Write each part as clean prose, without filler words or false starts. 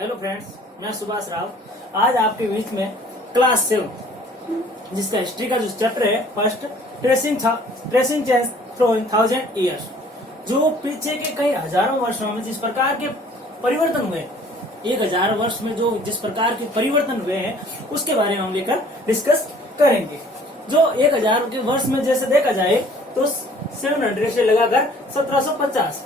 Hello friends, मैं सुभाष राव आज आपके बीच में क्लास 7 जिसका हिस्ट्री का जो चैप्टर है first tracing change through 1000 years, जो पीछे के कई हजारों वर्षों में जिस प्रकार के परिवर्तन हुए, 1000 वर्ष में जो जिस प्रकार के परिवर्तन हुए हैं उसके बारे में हम लेकर डिस्कस करेंगे। जो 1000 के वर्ष में जैसे देखा जाए तो 700 से लगाकर 1750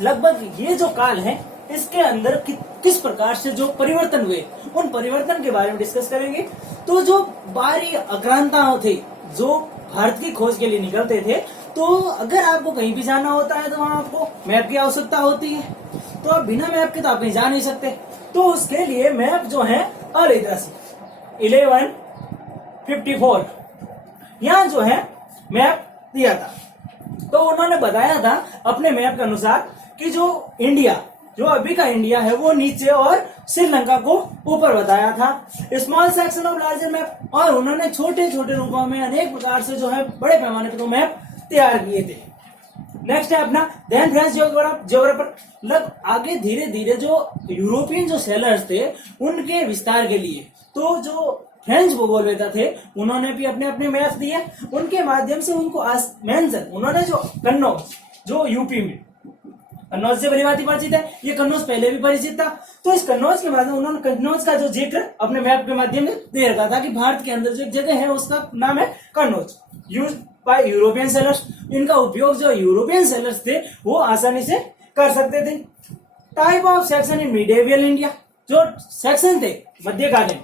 लगभग ये जो काल है इसके अंदर किस प्रकार से जो परिवर्तन हुए उन परिवर्तन के बारे में डिस्कस करेंगे। तो जो बाहरी आक्रांताओं थे जो भारत की खोज के लिए निकलते थे, तो अगर आपको कहीं भी जाना होता है तो वहां आपको मैप की आवश्यकता होती है। तो आप बिना मैप के तो आप कहीं जा नहीं सकते, तो उसके लिए मैप जो है ऐतिहासिक 1154 यहाँ जो है मैप दिया था। तो उन्होंने बताया था अपने मैप के अनुसार कि जो इंडिया, जो अभी का इंडिया है वो नीचे और श्रीलंका को ऊपर बताया था। Small section of larger map, और उन्होंने छोटे छोटे रूपों में अनेक प्रकार से जो है बड़े पैमाने पर मैप तैयार किए थे। नेक्स्ट है अपना देन फ्रेंच ज्योग्राफर। लग आगे धीरे धीरे जो यूरोपियन जो सेलर्स थे उनके विस्तार के लिए तो जो फ्रेंच भूगोलवेता थे उन्होंने भी अपने अपने मैप दिए। उनके माध्यम से उनको मेंशन उन्होंने जो कन्नौज, जो यूपी में कन्नौज से भलीभांति परिचित है, ये कन्नौज पहले भी परिचित था। तो इस कन्नौज के माध्यम उन्होंने कन्नौज का जो जिक्र अपने मैप के माध्यम से दे रखा था कि भारत के अंदर जो एक जगह है उसका नाम है Kannauj, use by European sellers. इनका उपयोग जो यूरोपियन सेलर्स थे वो आसानी से कर सकते थे। Type of section in medieval India, जो सेक्शन थे मध्यकालीन,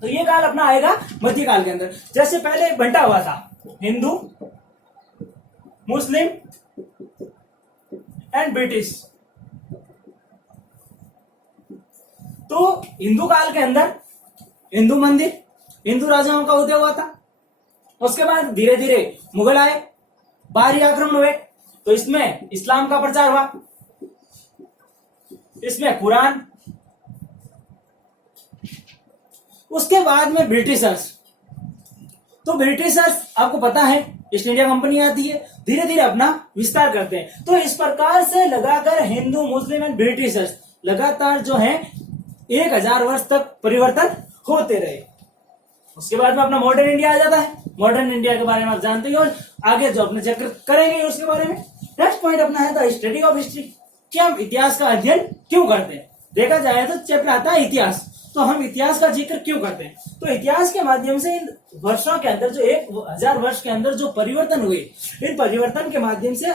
तो ये काल अपना आएगा मध्यकाल के अंदर। जैसे पहले बंटा हुआ था हिंदू, मुस्लिम एंड ब्रिटिश। तो हिंदू काल के अंदर हिंदू मंदिर, हिंदू राजाओं का उदय हुआ था। उसके बाद धीरे धीरे मुगल आए, बाहरी आक्रमण हुए, तो इसमें इस्लाम का प्रचार हुआ, इसमें कुरान। उसके बाद में ब्रिटिशर्स, तो ब्रिटिशर्स आपको पता है ईस्ट इंडिया कंपनी आती है, धीरे धीरे अपना विस्तार करते हैं। तो इस प्रकार से लगाकर हिंदू, मुस्लिम एंड ब्रिटिशर्स लगातार जो है 1000 वर्ष तक परिवर्तन होते रहे। उसके बाद में अपना मॉडर्न इंडिया आ जाता है। मॉडर्न इंडिया के बारे में आप जानते हैं और आगे जो अपने चक्र करेंगे उसके बारे में। नेक्स्ट पॉइंट अपना है द स्टडी ऑफ हिस्ट्री, कि हम इतिहास का अध्ययन क्यों करते हैं। देखा जाए तो चैप्टर आता है इतिहास, तो हम इतिहास का जिक्र क्यों करते हैं। तो इतिहास के माध्यम से इन वर्षों के अंदर जो 1000 वर्ष के अंदर जो परिवर्तन हुए, इन परिवर्तन के माध्यम से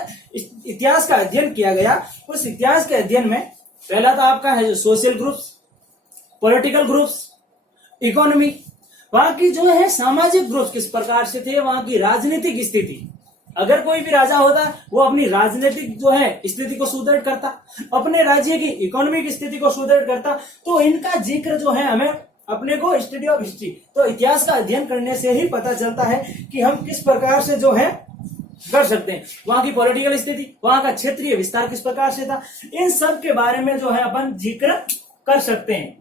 इतिहास का अध्ययन किया गया। उस इतिहास के अध्ययन में पहला तो आपका है जो social groups, political groups, economy, वहां की जो है सामाजिक ग्रुप्स किस प्रकार से थे, वहां की राजनीतिक स्थिति। अगर कोई भी राजा होता वो अपनी राजनीतिक जो है स्थिति को सुदृढ़ करता, अपने राज्य की इकोनॉमिक स्थिति को सुदृढ़ करता। तो इनका जिक्र जो है हमें अपने को स्टडी ऑफ हिस्ट्री, तो इतिहास का अध्ययन करने से ही पता चलता है कि हम किस प्रकार से जो है कर सकते हैं। वहां की पॉलिटिकल स्थिति, वहां का क्षेत्रीय विस्तार किस प्रकार से था, इन सब के बारे में जो है अपन जिक्र कर सकते हैं।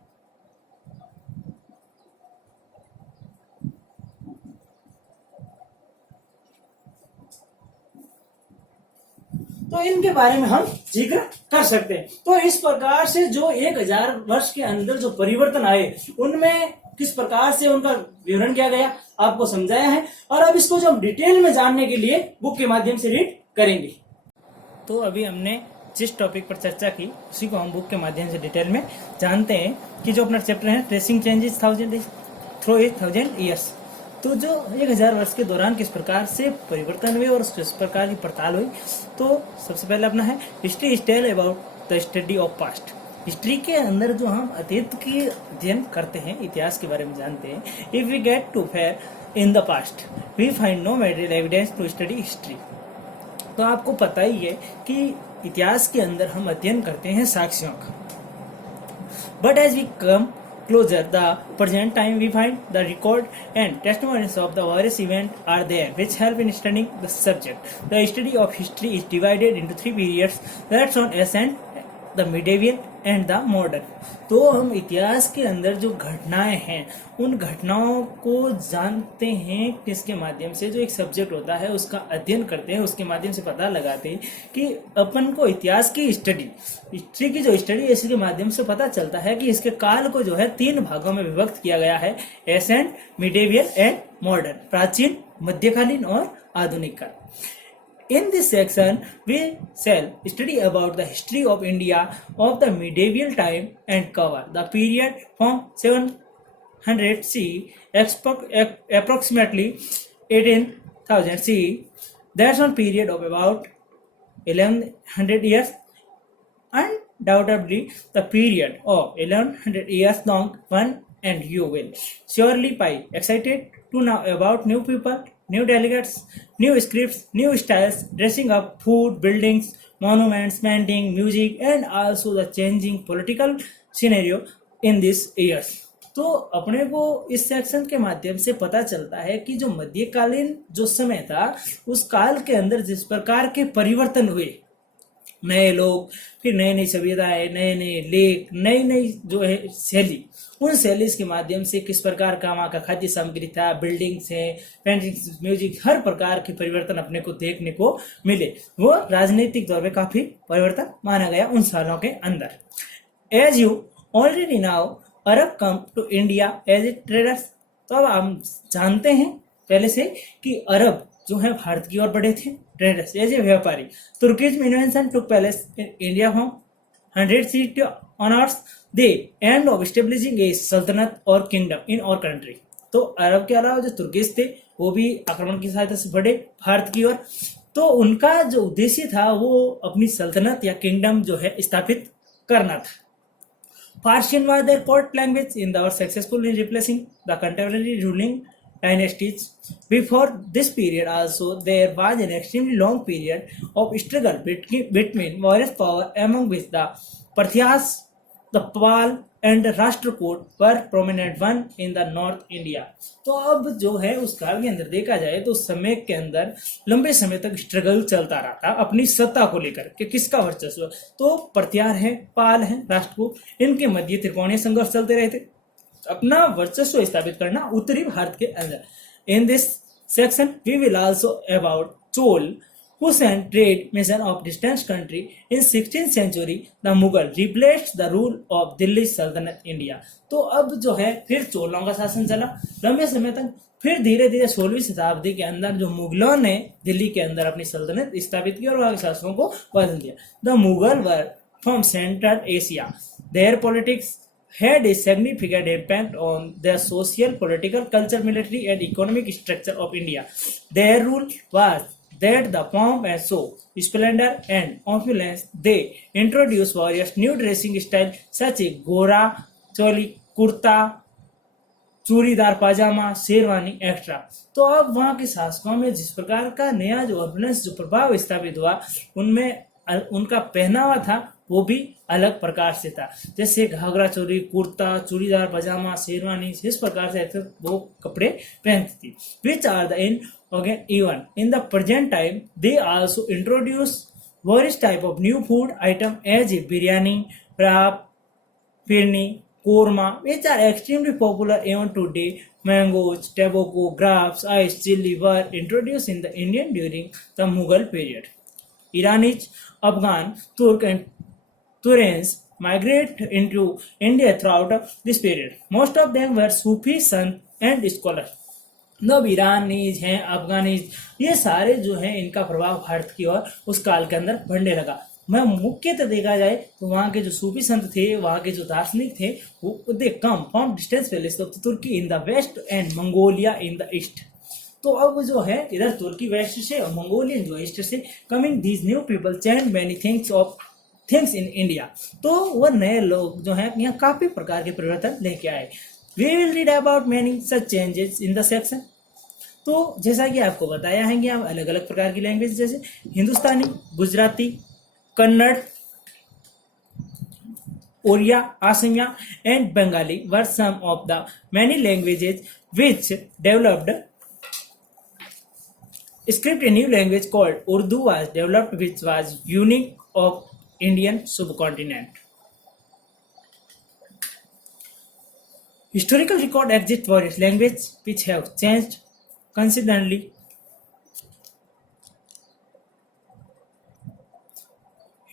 तो इनके बारे में हम जिक्र कर सकते हैं। तो इस प्रकार से जो 1000 वर्ष के अंदर जो परिवर्तन आए उनमें किस प्रकार से उनका विवरण किया गया आपको समझाया है। और अब इसको जो हम डिटेल में जानने के लिए बुक के माध्यम से रीड करेंगे। तो अभी हमने जिस टॉपिक पर चर्चा की उसी को हम बुक के माध्यम से डिटेल में जानते हैं कि जो अपना चैप्टर है ट्रेसिंग चेंजेस थ्रू 1000 ईयर्स, तो जो 1000 वर्ष के दौरान किस प्रकार से परिवर्तन हुए और किस प्रकार की पड़ताल हुई। तो सबसे पहले अपना है history is tell about the study of past. History के अंदर जो हम अतीत की अध्ययन करते हैं, इतिहास के बारे में जानते हैं। If we get to far in the past we find no material evidence to study history. तो आपको पता ही है कि इतिहास के अंदर हम अध्ययन करते हैं साक्ष्यों का। But as we come closer the present time we find the record and testimonies of the various events are there which help in studying the subject. The study of history is divided into 3 periods, that's known as the medieval and the modern. तो हम इतिहास के अंदर जो घटनाएं हैं उन घटनाओं को जानते हैं किसके माध्यम से, जो एक सब्जेक्ट होता है उसका अध्ययन करते हैं, उसके माध्यम से पता लगाते हैं कि अपन को इतिहास की हिस्ट्री की जो स्टडी है इसके माध्यम से पता चलता है कि इसके काल को जो है 3 भागों में विभक्त किया गया है, एसेंट, मिडेवियल एंड मॉडर्न, प्राचीन, मध्यकालीन और आधुनिक काल। In this section, we shall study about the history of India of the medieval time and cover the period from 700 C approximately 18,000 C. That's one period of about 1100 years. Undoubtedly, the period of 1100 years long one, and you will surely be excited to know about new people, new delegates, new scripts, new styles, dressing up, food, buildings, monuments, painting, music, and also the changing political scenario in these years. तो अपने को इस section के माध्यम से पता चलता है कि जो मध्यकालीन जो समय था उस काल के अंदर जिस प्रकार के परिवर्तन हुए, नए लोग, फिर नई नई सभ्यताएं, नए नए लेख, नई नई जो है शैली, उन शैलीज के माध्यम से किस प्रकार का वहाँ का खाद्य सामग्री था, बिल्डिंग्स है, पेंटिंग्स, म्यूजिक, हर प्रकार के परिवर्तन अपने को देखने को मिले। वो राजनीतिक तौर पे काफी परिवर्तन माना गया उन सालों के अंदर। As you already now Arab come to India as a traders. तो अब हम जानते हैं पहले से कि अरब जो है भारत की ओर बढ़े थे ट्रेडर्स एज ए व्यापारी। Turkish invention took place in India from 100 honours they end of establishing a sultanate और किंगडम इन और कंट्री। तो अरब के अलावा जो तुर्किश थे वो भी आक्रमण की सहायता से बढ़े भारत की ओर। तो उनका जो उद्देश्य था वो अपनी सल्तनत या किंगडम जो है स्थापित करना था। Persian was their court language in the successful in replacing the contemporary ruling dynasties. Before this period also there was an extremely long period of struggle between various power, among which the Parthias, the Pal and the Rashtrakoot were prominent one in the North India. तो अब जो है उस काल के अंदर देखा जाए तो समय के अंदर लंबे समय तक स्ट्रगल चलता रहा था अपनी सत्ता को लेकर कि किसका वर्चस्व। तो प्रत्यार है, पाल है, राष्ट्रकूट, इनके मध्य त्रिकोणीय संघर्ष चलते रहे थे अपना वर्चस्व स्थापित करना उत्तरी भारत के अंदर। In this section we will also about Chola who sent trade mission of distant country in 16th century. The Mughal replaced the rule of Delhi Sultanate India. तो अब जो है फिर चोलों का शासन चला लंबे समय तक। फिर धीरे धीरे 16वीं शताब्दी के अंदर जो मुगलों ने दिल्ली के अंदर अपनी सल्तनत स्थापित की और वहां के शासकों को बदल दिया। The Mughal were from Central Asia. Their politics had a significant impact on the social, political, cultural, military and economic structure of India. Their rule was that the pomp and show, splendor and opulence, they introduced various new dressing styles such as gora, choli, kurta, churidar pyjama, sherwani extra. तो अब वहाँ के शासकों में जिस प्रकार का नया जो ऑर्डिनेंस जो प्रभाव स्थापित हुआ उनमें उनका पहनावा था वो भी अलग प्रकार से था। जैसे घाघरा चोली, कुर्ता, चूड़ीदार पजामा, शेरवानी, इस प्रकार से वो कपड़े पहनती थी। Which are the in even in the present time they also introduce various type of new food item as biryani, wrap, firni, korma, which are extremely popular even today. Mangoes, tobacco, grapes, ice, chili were introduced in the Indian during the Mughal period. Iranis, Afghan, Turk and Turans migrate into India throughout this period. Most of them were Sufi sons and scholars. अब ईरानीज हैं, Afghanis, ये सारे जो हैं इनका प्रभाव भारत की ओर उस काल के अंदर बढ़ने लगा। मैं मुख्यतः देखा जाए तो वहाँ के जो सूफी संत थे, वहाँ के जो दार्शनिक थे, वो they come from distance places of Turkey in the west and Mongolia in the east. तो अब जो है इधर तुर्की वेस्ट से और मंगोलियन जो ईस्ट से coming these new people change many things in India. तो वो नए लोग जो हैं यहाँ काफी प्रकार के परिवर्तन लेके आए। We will read about many such changes in the section. तो जैसा कि आपको बताया है कि हम अलग अलग प्रकार की लैंग्वेज जैसे Hindustani, Gujarati, Kannada, Oriya, Assamese and Bengali were some of the many languages which developed. Script a new language called Urdu was developed which was unique of Indian subcontinent. Historical record exists for its language, which have changed considerably.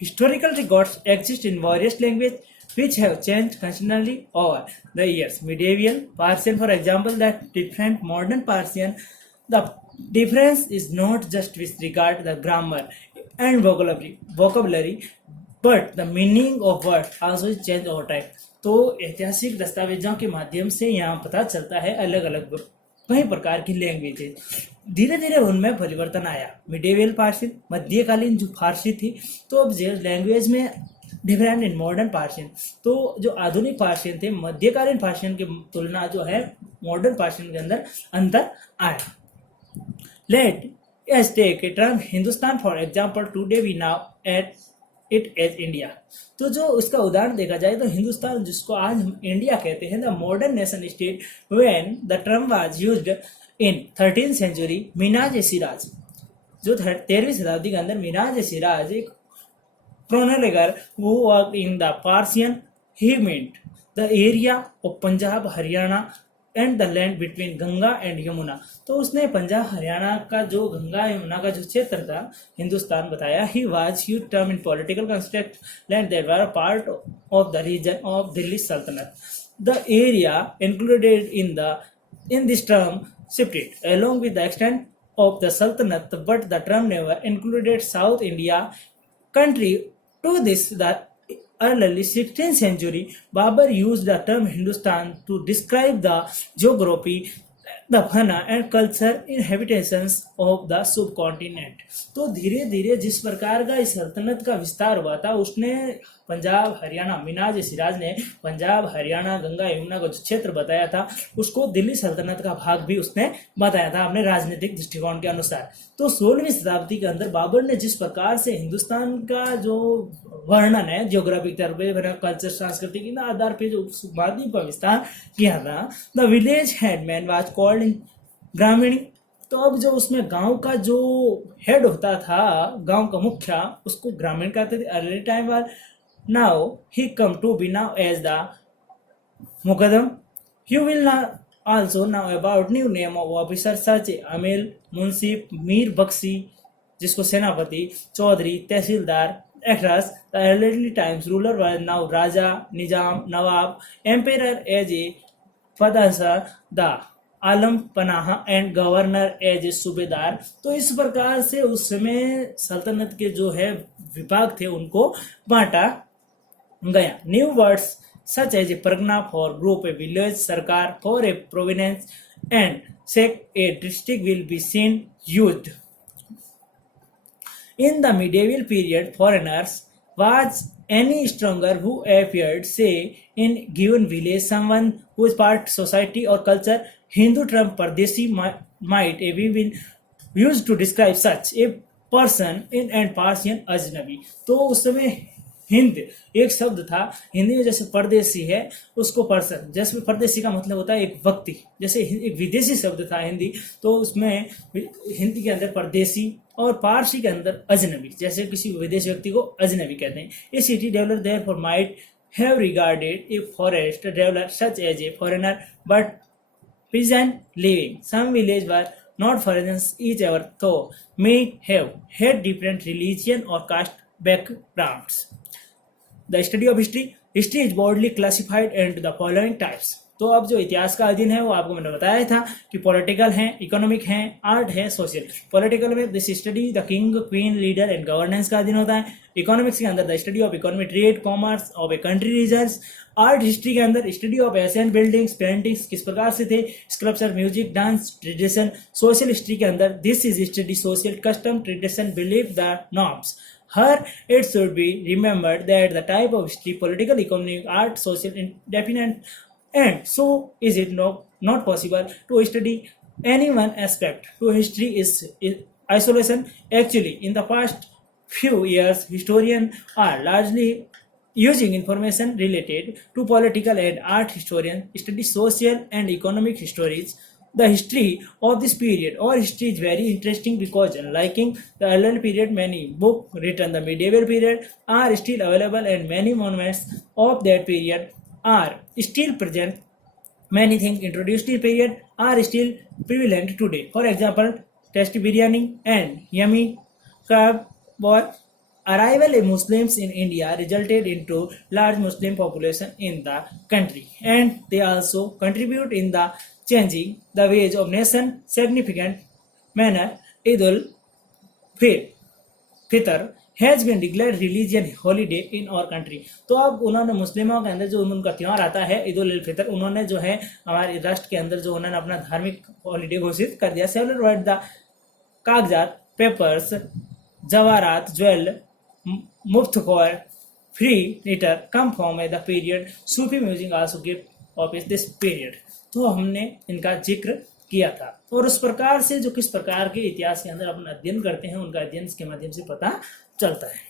Historical records exist in various languages which have changed considerably over the years. Medieval Persian, for example, that different modern Persian, the difference is not just with regard to the grammar and vocabulary, but the meaning of words also change over time. तो ऐतिहासिक दस्तावेजों के माध्यम से यहाँ पता चलता है अलग अलग कई प्रकार की लैंग्वेजेज धीरे धीरे उनमें परिवर्तन आया। मिडेवियल पार्शियन मध्यकालीन जो फारसी थी, तो अब लैंग्वेज में डिफरेंट इन मॉडर्न पार्शियन, तो जो आधुनिक पार्शियन थे मध्यकालीन पार्शियन की तुलना जो है मॉडर्न पार्शियन के अंदर अंतर आया। Let's take a term Hindustan for example, today we now at it as India. तो जो उसका उदाहरण देखा जाए तो हिंदुस्तान, जिसको आज हम इंडिया कहते हैं, the modern nation state, when the term was used in 13th century, Minhaj e Siraj, जो 13वीं शताब्दी के अंदर मिनाज ए सिराज एक chronologer who worked in the Persian, he meant the area of Punjab, Haryana and the land between Ganga and Yamuna। तो उसने पंजाब हरियाणा का जो गंगा यमुना का जो क्षेत्र था हिंदुस्तान बताया। He was used term in political construct land that were part of the region of Delhi sultanate. The area included in this term shifted along with the extent of the sultanate, but the term never included South India country. To this, the early 16th century, Babur used the term Hindustan to describe the geography, the fauna and culture inhabitants of the subcontinent। तो धीरे धीरे जिस प्रकार का इस सल्तनत का विस्तार हुआ था, उसने पंजाब हरियाणा, मिनाज सिराज ने पंजाब हरियाणा गंगा यमुना का जो क्षेत्र बताया था उसको दिल्ली सल्तनत का भाग भी उसने बताया था अपने राजनीतिक दृष्टिकोण के अनुसार। तो 16वीं शताब्दी के अंदर बाबर ने जिस प्रकार से हिंदुस्तान का जो वर्णन है जियोग्राफिक तौर पर, कल्चर, संस्कृति के आधार पर जो उपमाद्वीप का विस्तार किया था, the village headman was called in ग्रामीणी। तो अब जो उसमें गांव का जो हेड होता था, गांव का मुखिया, उसको ग्रामीण कहते थे अर्ली टाइम वाल। Now he come to be known as the muqaddam. You will also now about new name of officers such as amil, munsif, mir bakhshi, जिसको सेनापति, chaudhuri, tehsildar, across the early times ruler was now raja, nizam, nawab, emperor as a padshah, the alam panah and governor as a सूबेदार। तो इस प्रकार से उस समय सल्तनत के जो है विभाग थे उनको बांटा गया। New words such as a pargana for group, a village, sarkar for a province, and sect, a district will be seen used. In the medieval period, foreigners was any stranger who appeared, say, in given village, someone who is part society or culture. Hindu term Pardesi might be been used to describe such a person in and Persian ajnabi। तो उस समय हिंद एक शब्द था हिंदी में, जैसे परदेसी है उसको पर्सन, जैसे परदेसी का मतलब होता है एक व्यक्ति, जैसे एक विदेशी शब्द था हिंदी, तो उसमें हिंदी के अंदर परदेसी और पारसी के अंदर अजनबी, जैसे किसी विदेशी व्यक्ति को अजनबी कहते हैं। A city developer therefore might have regarded a forest developer such as a foreigner but peasant living. Some villages were not foreigners each ever, though may have had different religion or caste backgrounds. The study of history. History is broadly classified into the following types. तो अब जो इतिहास का अध्ययन है वो आपको मैंने बताया था कि पॉलिटिकल है, इकोनॉमिक है, आर्ट है, सोशल। पॉलिटिकल में this study the king, queen, leader and governance का अध्ययन होता है। इकोनॉमिक्स के अंदर the study of economy, trade, commerce of a country, regions. Art history के अंदर study of Asian buildings, paintings किस प्रकार से थे, sculpture, music, dance, tradition. Social history के अंदर this is study social custom, tradition, belief, the norms. Here it should be remembered that the type of history, political, economic, art, social, indefinite, and so is it not possible to study any one aspect to history is isolation. Actually, in the past few years, historians are largely using information related to political and art. Historians study social and economic histories. The history of this period or history is very interesting because unlike the earlier period, many books written the medieval period are still available and many monuments of that period are still present Many things introduced in period are still prevalent today. For example, tasty biryani and yummy kebab. Arrival of Muslims in India resulted into large Muslim population in the country, and they also contribute in the changing the ways of nation significant manner. Eid Fitr has been declared religion holiday in our country. तो अब उन्होंने मुस्लिमों के अंदर जो उनका त्यौहार आता है ईद उल फितर, उन्होंने जो है हमारे राष्ट्र के अंदर जो उन्होंने अपना धार्मिक हॉलीडे घोषित कर दिया। सेवरल वर्ड द कागजात, पेपर्स, जवाहरात, ज्वेल, मुफ्तखोर, फ्री लीटर कम फॉर्म है the period Sufi music also give of this period. तो हमने इनका जिक्र किया था और उस प्रकार से जो किस प्रकार के इतिहास के अंदर अपना अध्ययन करते हैं उनका अध्ययन के माध्यम से पता चलता है।